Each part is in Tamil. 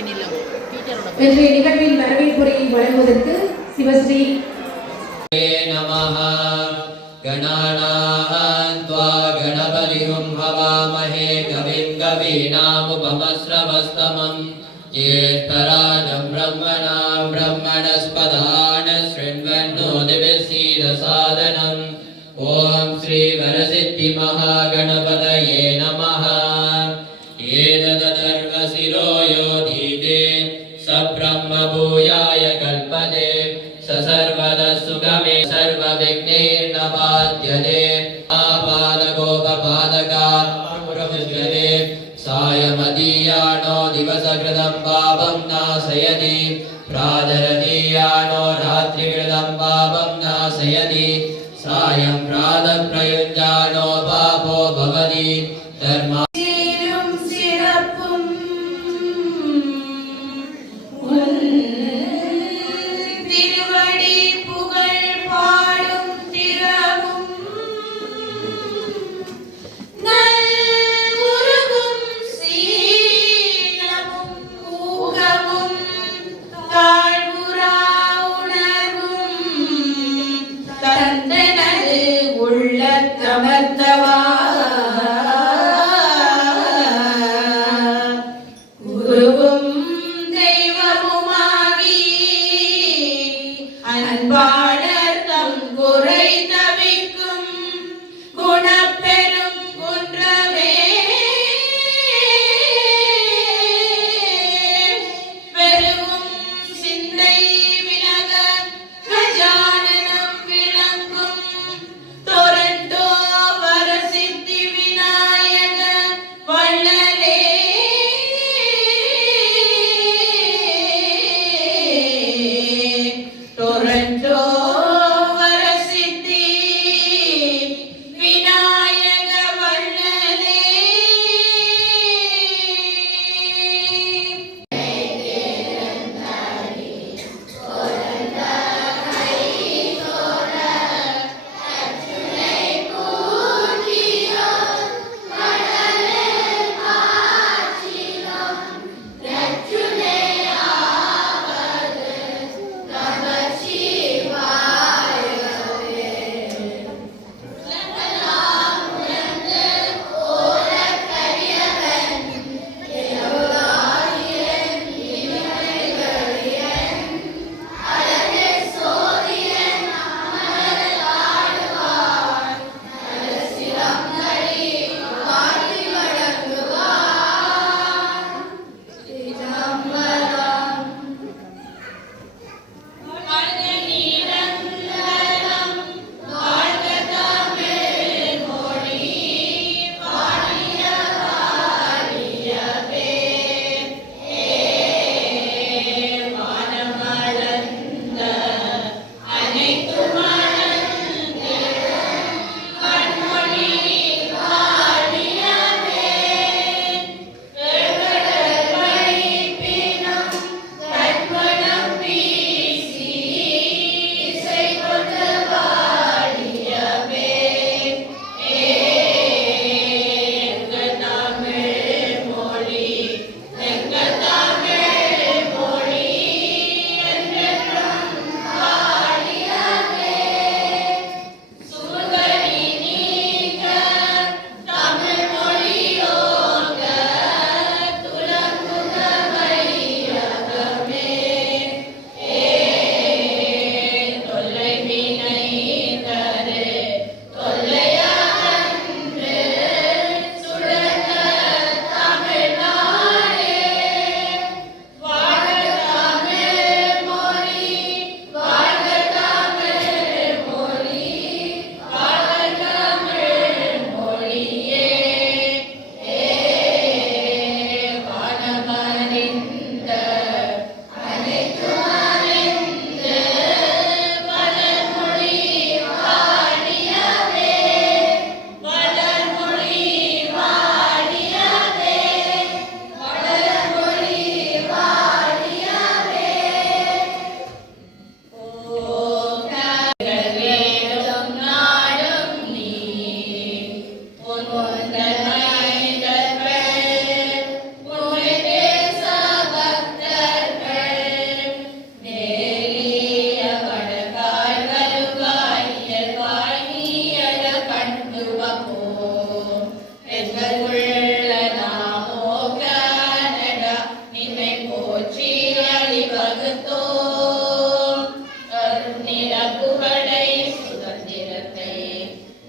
இன்றைய நிகழ்வின் வரவேற்புரையை வழங்குவதற்கு சிவஸ்ரீ நமஹ கணாநான் த்வா கணபதிஹும் ஹவாமஹே கவிம் கவீநாமுபமஸ்ரவஸ்தமம் ஜேஷ்டராஜம் பிரம்மணாம் பிரம்மணஸ்பதான ஸ்ருண்வன்னோ திவிசீதசாதனம் ஓம் ஸ்ரீ வரசித்தி மகாகணபதயே நமஹ ஏததர்வசிரோ யோதீதே சப்ரம்ம பூயாய கல்பதே सर्वदा सुगमे सर्वविघ्नैर्नपाद्यते आपादकोपपादकामुरमुच्यते सायमदीयानो दिवसकृतं पापं नाशयति प्रातरदीयानो रात्रिकृतं पापं नाशयति सायं प्रातःप्रयुञ्जानो पापो भवति धर्मा அமர்ந்தவா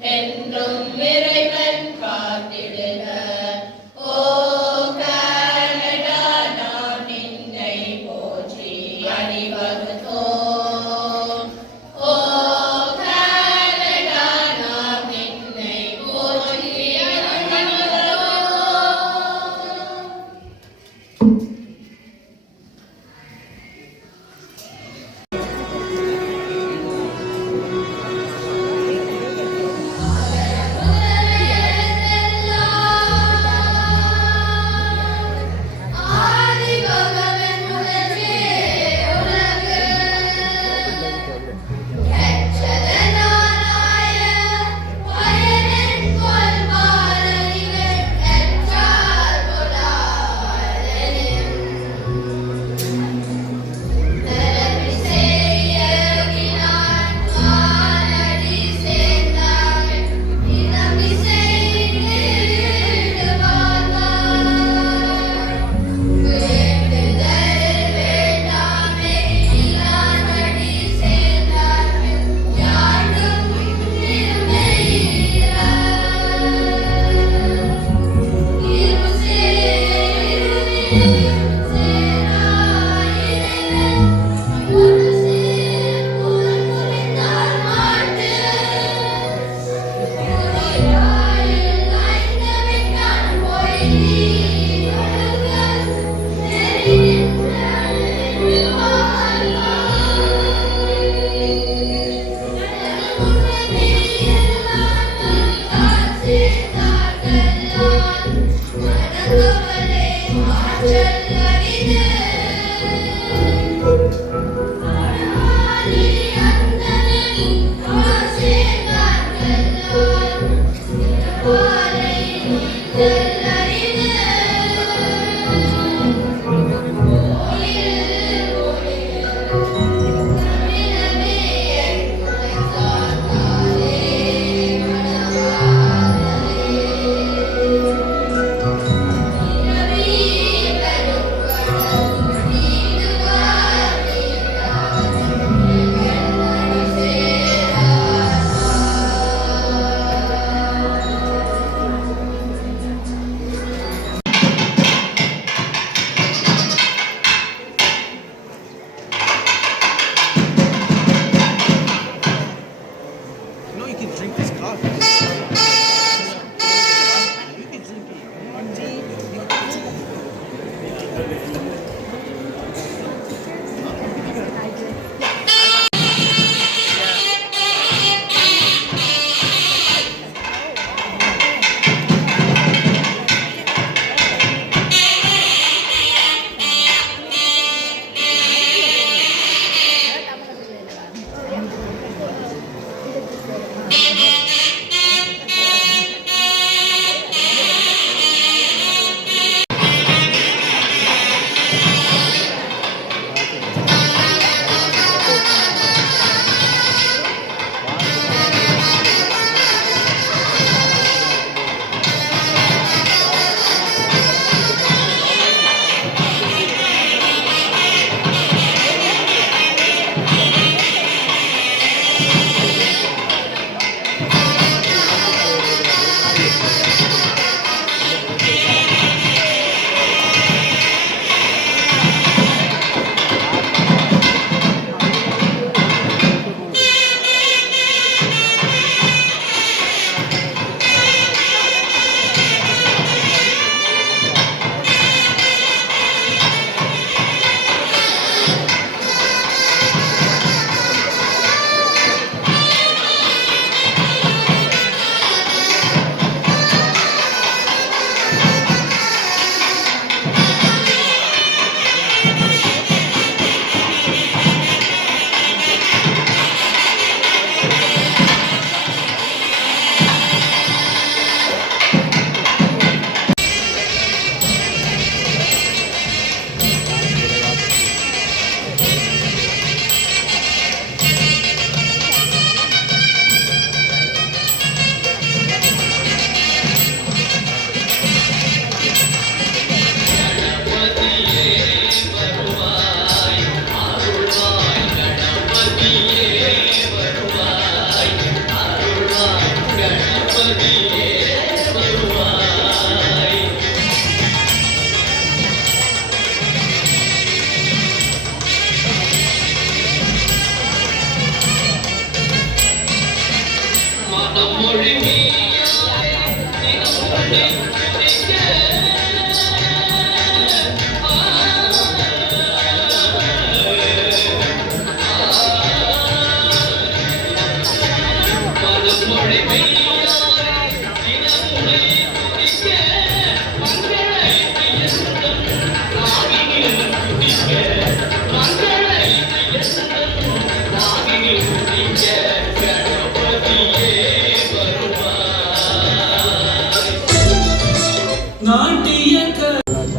என்றும் இறைவன் காத்திடுக. ஓ கனடா, நாம் நின்னை போற்றி அணிவகுத்தோம். ஓ கனடா, நாம் நின்னை போற்றி அணிவகுத்தோம். ஆதி பகவன் உலகே உலகு எச்சதனாய பயனன் கொள்வாரறிவர் எச்சார் கொளாரனின் தரவி செய்யகினான் வானடி சேர்ந்தார் இரவி செய்திடுவார்கள். வேண்டுதல் வேண்டாமே இல்லாதடி சேர்ந்தார் யாண்டும் இருமையிலா. இரு சேருவினும் சேராயினவன் ஒரு சேர் புகழ் புரிந்தார் மாட்டு. உரையாயில் ஐந்தவிட்டான் பொய்தி ஒழுக நெறி நின்று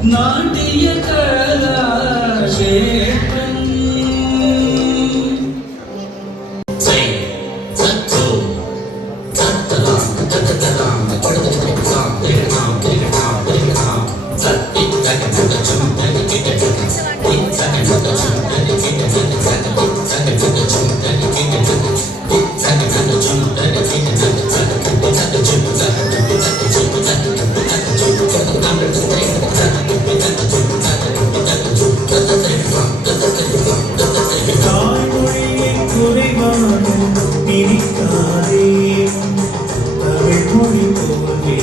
நாட்டிய கலாஷேத்ரம் தாய்மொழியை குறைவாக நினைக்காதே தமிழ் மொழி போலே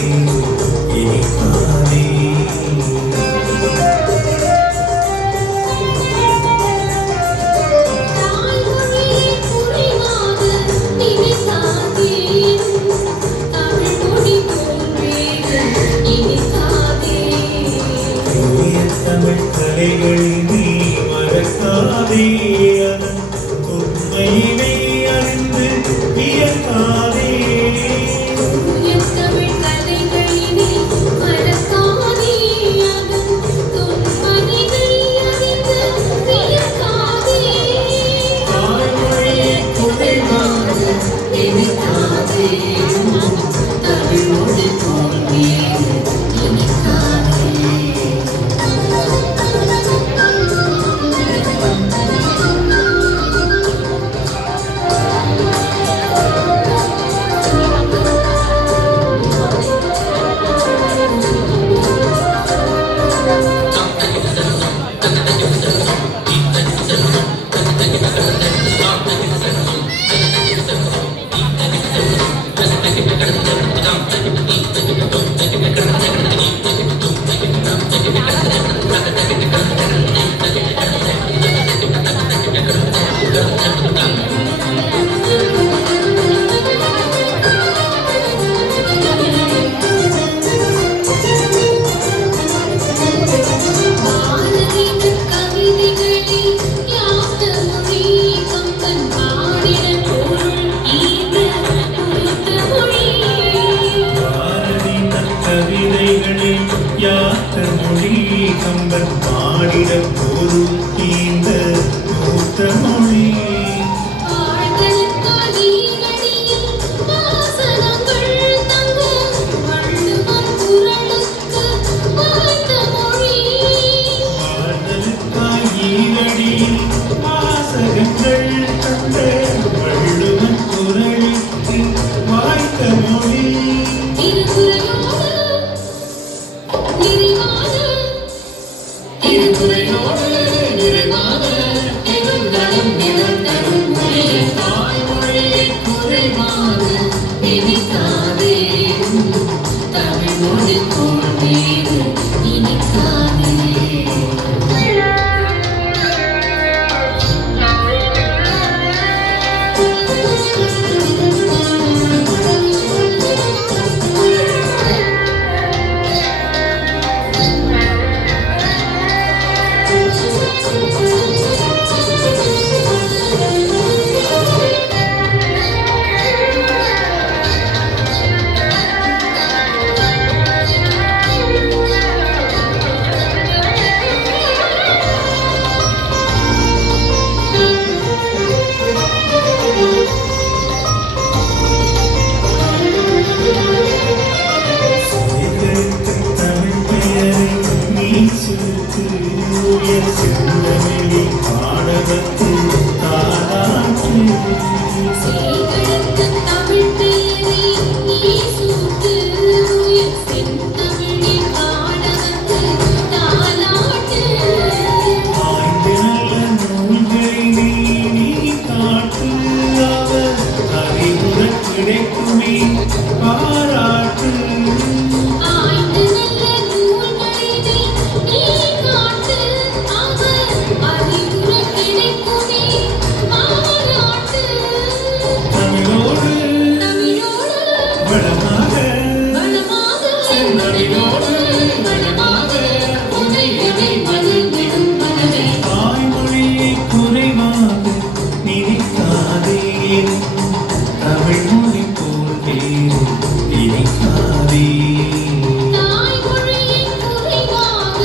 தாய்மொழியின் குறைவாக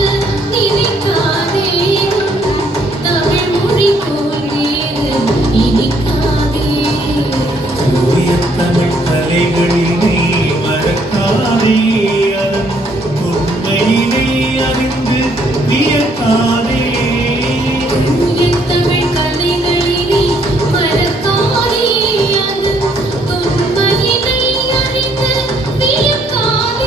நினைக்காதே. தமிழ்மொழி போல் வேறு இனிக்காதே. தூய தமிழ் கலைகளினை மறக்காதே, அதன் உண்மையினை அறிந்து வியக்காதே. தூய தமிழ் கலைகளினை மறக்காதே. அது தொன்மையினை அறிந்து வியக்காதே.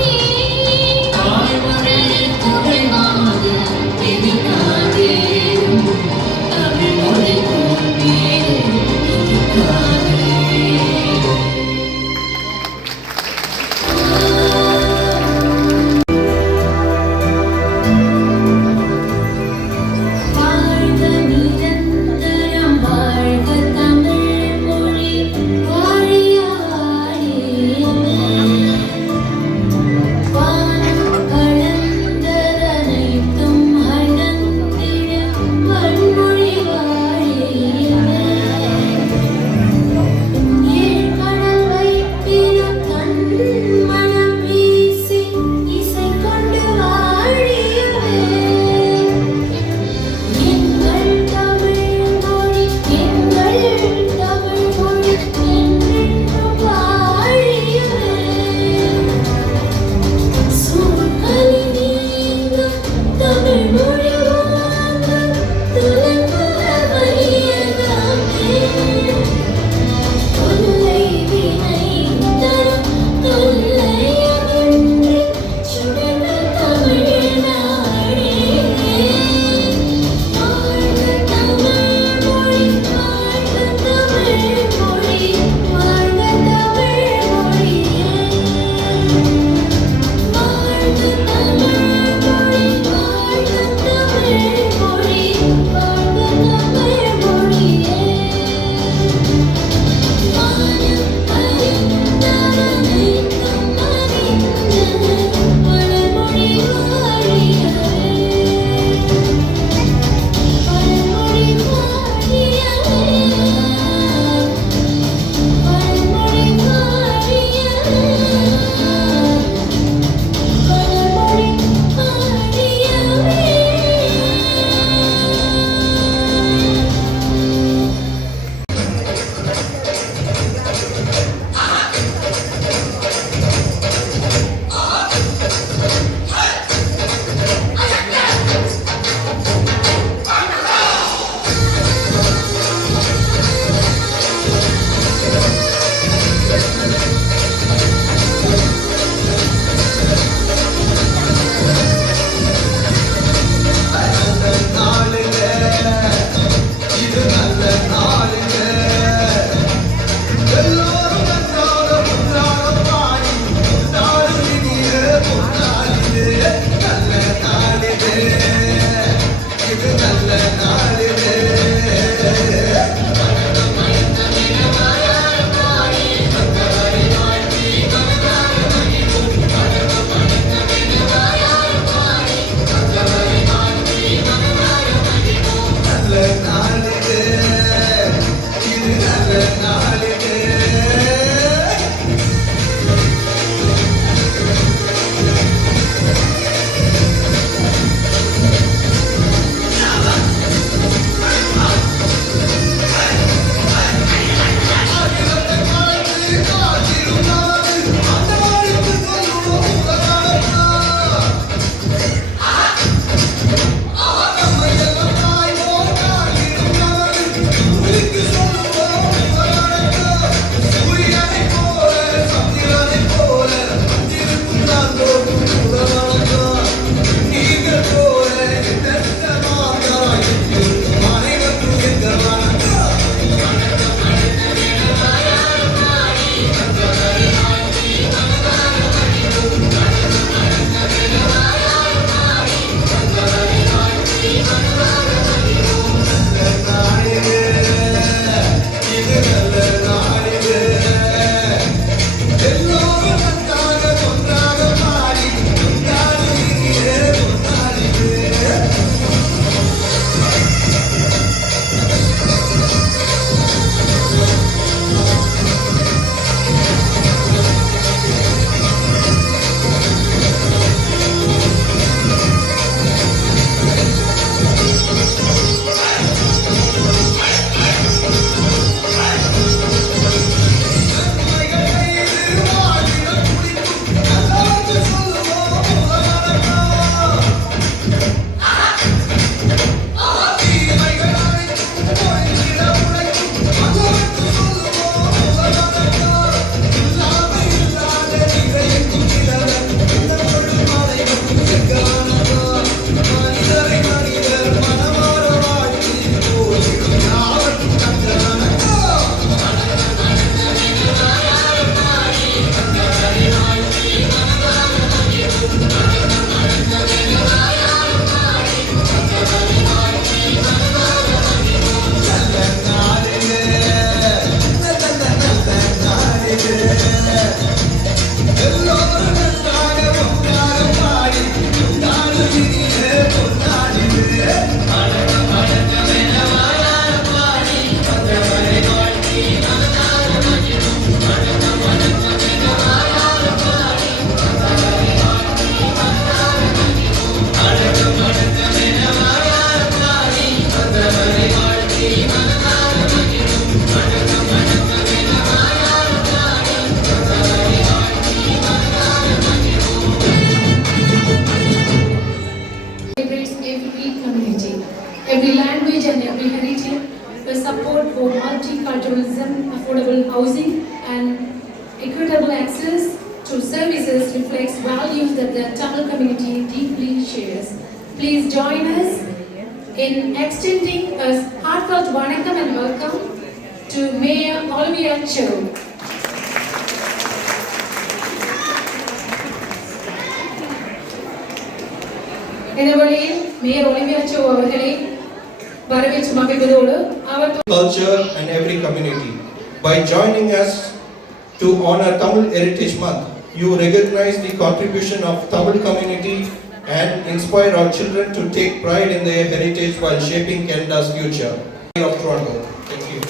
through services reflects values that the Tamil community deeply shares. Please join us in extending a heartfelt vanakkam and welcome to Mayor Olivia Cho. இந்த வழியில் மேயர் ஒலிவியா சோ அவர்களை வரவேற்று மகிழ்வதோடு அவர் culture and every community. By joining us to honor Tamil Heritage Month, you recognize the contribution of Tamil community and inspire our children to take pride in their heritage while shaping Canada's future. Of Toronto. Thank you.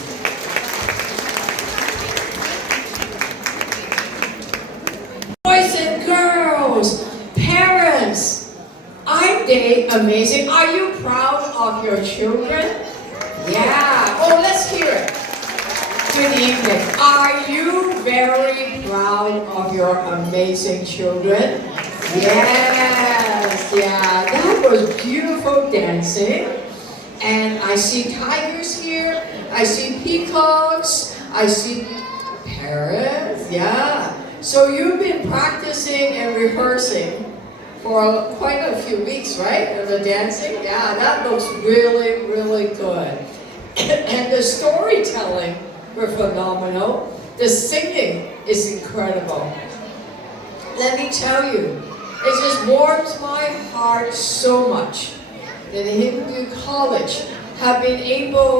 Boys and girls, parents, aren't they amazing? Are you proud of your children? Yeah. Oh, let's hear it. Good evening. Are you very proud of your amazing children? Yes. Yeah. That was beautiful dancing. And I see tigers here. I see peacocks. I see parrots. Yeah. So you've been practicing and rehearsing for quite a few weeks, right? Of the dancing? Yeah, that looks really, really good. And the storytelling were phenomenal. The singing is incredible. Let me tell you, it just warms my heart so much that the Hindu College have been able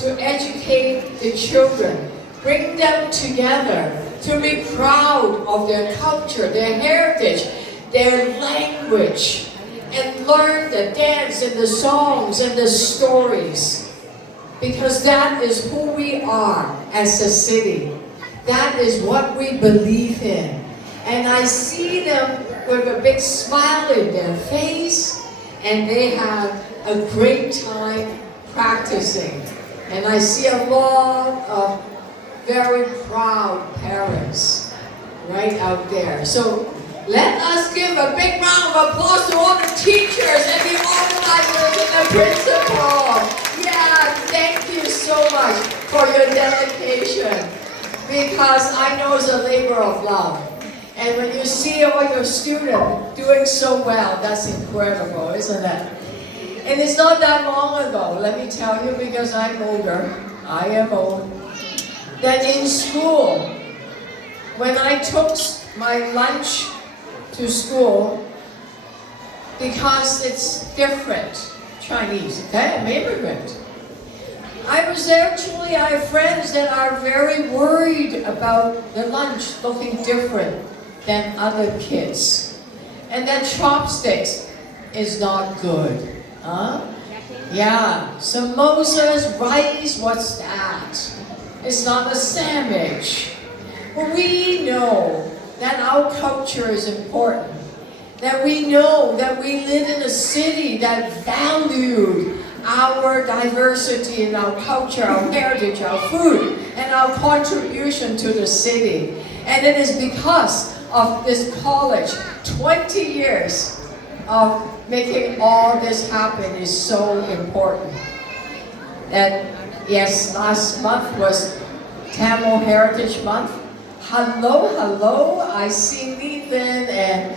to educate the children, bring them together to be proud of their culture, their heritage, their language, and learn the dance and the songs and the stories. Because that is who we are as a city. That is what we believe in. And I see them with a big smile in their face, and they have a great time practicing. And I see a lot of very proud parents right out there. So let us give a big round of applause to all the teachers and the organizers and the principal. Yeah, thank you so much for your dedication, because I know it's a labor of love. And when you see all your students doing so well, that's incredible, isn't it? And it's not that long ago, let me tell you, because I'm older, I am old, that in school, when I took my lunch to school, because it's different, Chinese, okay, I'm immigrant. I have friends that are very worried about the lunch looking different than other kids. And that chopsticks is not good. Huh? Yeah, samosas, rice, what's that? It's not a sandwich. But we know that our culture is important. That we know that we live in a city that valued our diversity and our culture, our heritage, our food, and our contribution to the city. And it is because of this college, 20 years of making all this happen is so important. And yes, last month was Tamil Heritage Month. Hello, I see Nathan and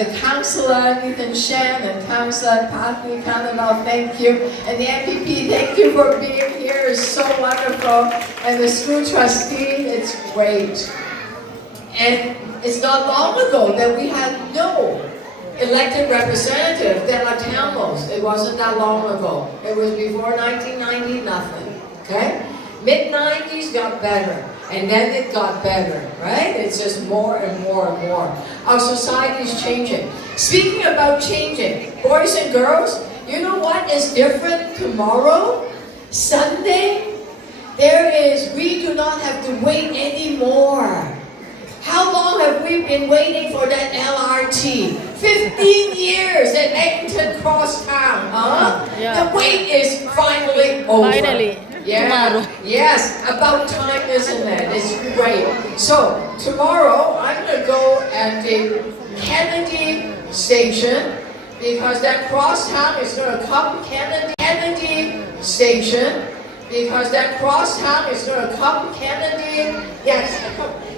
the councillor, Nathan Shen, and councillor Pathney Kananoff, thank you. And the MPP, thank you for being here, it's so wonderful. And the school trustee, it's great. And it's not long ago that we had no elected representatives that are Tamils. It wasn't that long ago. It was before 1990, nothing, okay? Mid-90s got better. And then it got better, right? It's just more and more and more. Our society is changing. Speaking about changing, boys and girls, you know what is different tomorrow? Sunday? We do not have to wait anymore. How long have we been waiting for that LRT? 15 years at Eglinton Crosstown, huh? Yeah. The wait is finally over. Finally. Yeah. Tomorrow. Yes, about time, isn't it? It's great. So, tomorrow I'm going to go at the Kennedy Station, because that crosstown is going to come Kennedy Station, because that crosstown is going to come Kennedy, yes,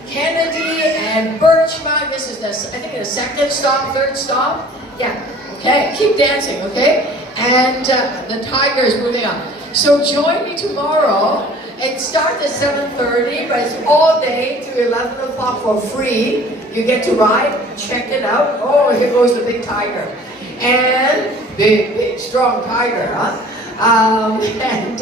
Kennedy and Birchmount. This is I think the second stop, third stop. Yeah. Okay. Keep dancing. Okay. And the tiger is moving on. So join me tomorrow. It starts at 7:30, but it's all day to 11 o'clock for free. You get to ride. Check it out. Oh, here goes the big tiger. And big, strong tiger, huh? And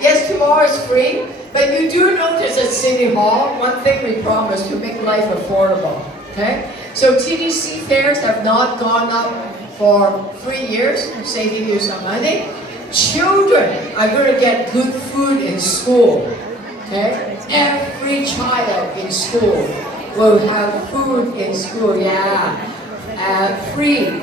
yes, tomorrow is free, but you do notice at City Hall, one thing we promised, to make life affordable, okay? So TDC fares have not gone up for 3 years, saving you some money. Children are going to get good food in school, okay? Every child in school will have food in school, yeah, free.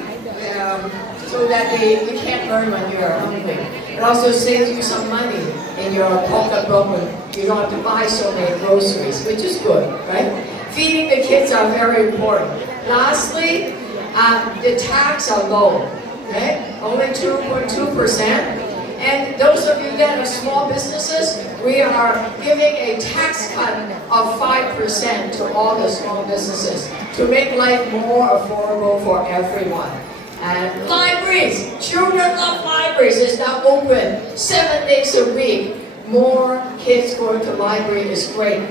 So that you can't learn when you're hungry. It also saves you some money in your pocketbook when you don't have to buy so many groceries, which is good, right? Feeding the kids are very important. Lastly, the tax are low, okay? Only 2.2%. And those of you that are small businesses, we are giving a tax cut of 5% to all the small businesses to make life more affordable for everyone. And libraries, children love libraries. It's now open 7 days a week. More kids going to library is great.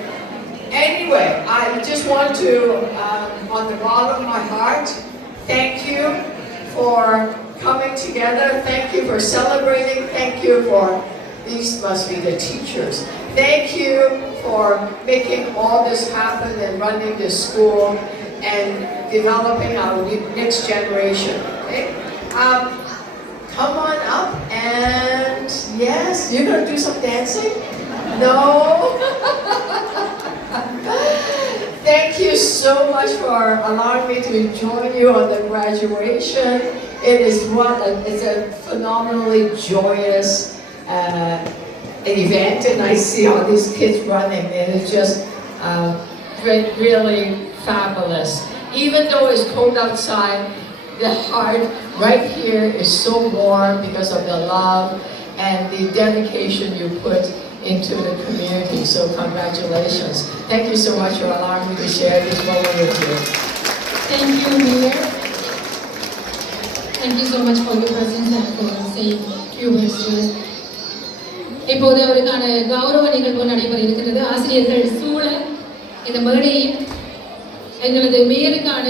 Anyway, I just want to, on the bottom of my heart, thank you for coming together. Thank you for celebrating. Thank you for, these must be the teachers. Thank you for making all this happen and running this school and developing our next generation. Okay? Come on up and yes, you're gonna do some dancing? No? Thank you so much for allowing me to join you on the graduation. It is it's a phenomenally joyous event, and I see all these kids running, and it's just really fabulous. Even though it's cold outside, the heart right here is so warm because of the love and the dedication you put into the community. So congratulations. Thank you so much for allowing me to share this moment with you. Thank you, Mayor. Thank you so much for your presence and for saying few words to us. இப்போது அவருக்கான கௌரவ நிகழ்வு நடைபெற இருக்கிறது. ஆசிரியர்கள் சூழ இந்த மேடையில் எங்களது மேயருக்கான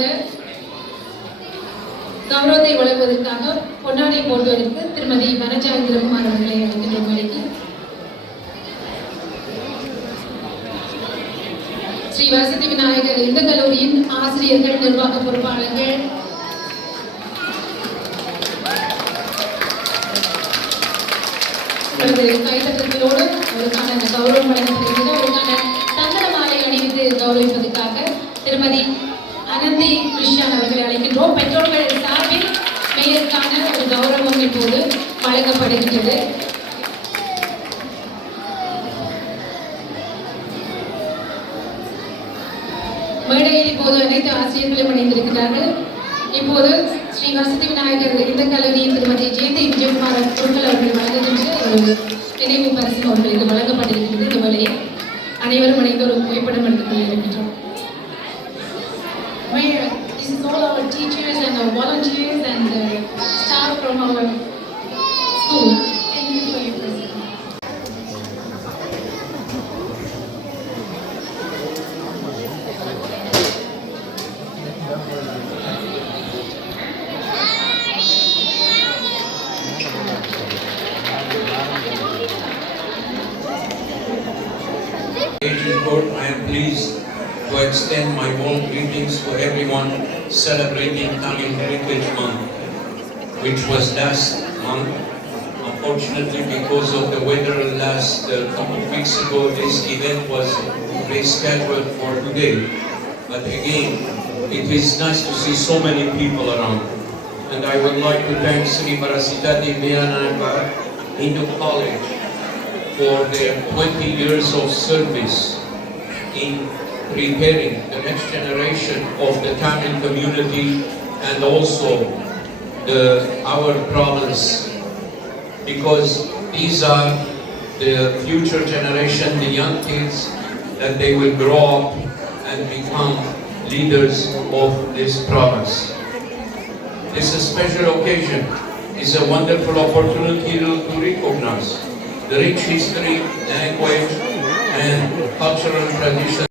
கௌரவத்தை வழங்குவதற்காக பொன்னாடை போடுவதற்கு திருமதி வனஜா இந்திரகுமார் அவர்களை அழைக்கின்றோம் மேடைக்கு. ஸ்ரீ வசதி விநாயகர் இந்த கல்லூரியின் ஆசிரியர்கள், நிர்வாக பொறுப்பாளர்கள், கைத்தட்டங்களோடு அவருக்கான கௌரவம் வழங்கப்படுகிறது. அவருக்கான தங்கட மாலை அணிவித்து கௌரவிப்பதற்காக திருமதி அனந்தி கிருஷ்ணன் அவர்களை அழைக்கின்றோம். பெற்றோர்கள் சார்பில் மேயருக்கான ஒரு கௌரவம் இப்போது வழங்கப்படுகின்றது. மேடையில் இப்போது அனைத்து ஆசிரியர்களும் இணைந்திருக்கிறார்கள். இப்போது ஸ்ரீ வசதி விநாயகர் இந்த கல்லூரியின் திருமதி ஜெயந்தி விஜயகுமார் அவர்கள் வழங்குகின்ற ஒரு நினைவு பரிசு அவர்களுக்கு வழங்கப்பட்டிருக்கிறது. இந்த வேளையில் அனைவரும் இணைந்து ஒரு புகைப்படம் எடுத்துக் கொண்டிருக்கின்றோம். This is all our teachers and our volunteers and staff from our school. Thank you for your presence. Court, I am pleased to extend my warm greetings to everyone celebrating Tamil Heritage Month, which was last month. Unfortunately, because of the weather last couple of weeks ago, this event was rescheduled for today. But again, it is nice to see so many people around. And I would like to thank Sri Marasitati Viyananagar Hindu College for their 20 years of service in preparing the next generation of the Tamil community and also our province, because these are the future generation, the young kids that they will grow up and become leaders of this province. This special occasion is a wonderful opportunity to recognize the rich history, language, and cultural tradition